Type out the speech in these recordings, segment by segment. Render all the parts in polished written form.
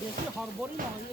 বেশি হৰবৰি না হয়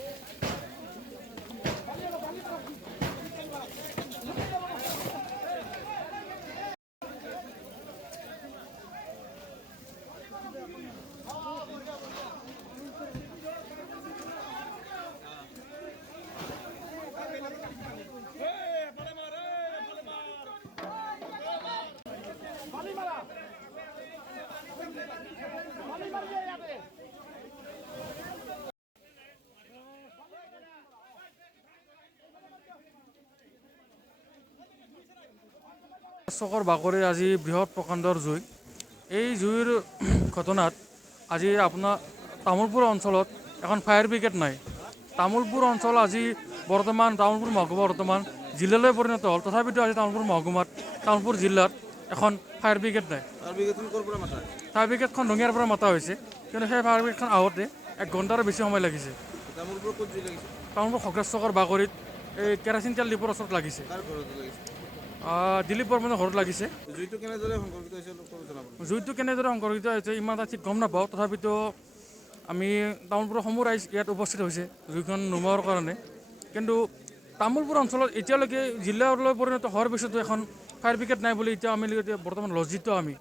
চকৰ বাকৰি আজি বৃহৎ প্ৰকাণ্ডৰ জুই। এই জুইৰ ঘটনাত আজি আপোনাৰ তামোলপুৰ অঞ্চলত এখন ফায়াৰ ব্ৰিগেড নাই। তামোলপুৰ অঞ্চল আজি বৰ্তমান তামোলপুৰ মহকুমা বৰ্তমান জিলালৈ পৰিণত হ'ল। তথাপিতো আজি তামোলপুৰ মহকুমাত তামোলপুৰ জিলাত এখন ফায়াৰ ব্ৰিগেড নাই। ফায়াৰ ব্ৰিগেডখন ৰঙিয়াৰ পৰা মতা হৈছে, কিন্তু সেই ফায়াৰ ব্ৰিগেডখন আহোঁতে 1 ঘণ্টাৰো বেছি সময় লাগিছে। তামোলপুৰ খগ্ৰাছ চকৰ বাকৰিত এই কেৰাচিন তেল ডিপোৰ ওচৰত লাগিছে। দিলীপ বৰ্মনৰ ঘৰত লাগিছে। জুইটো কেনেদৰে সংঘটিত হৈছে ইমান এটা ঠিক গম নাপাওঁ। তথাপিতো আমি তামোলপুৰৰ সমূহ ৰাইজ ইয়াত উপস্থিত হৈছে জুইখন নুমুৱাৰ কাৰণে। কিন্তু তামোলপুৰ অঞ্চলত এতিয়ালৈকে জিলালৈ পৰিণত হোৱাৰ পিছতো এখন ফায়াৰ ব্ৰিগেড নাই বুলি এতিয়া আমি বৰ্তমান লজ্জিত। আমি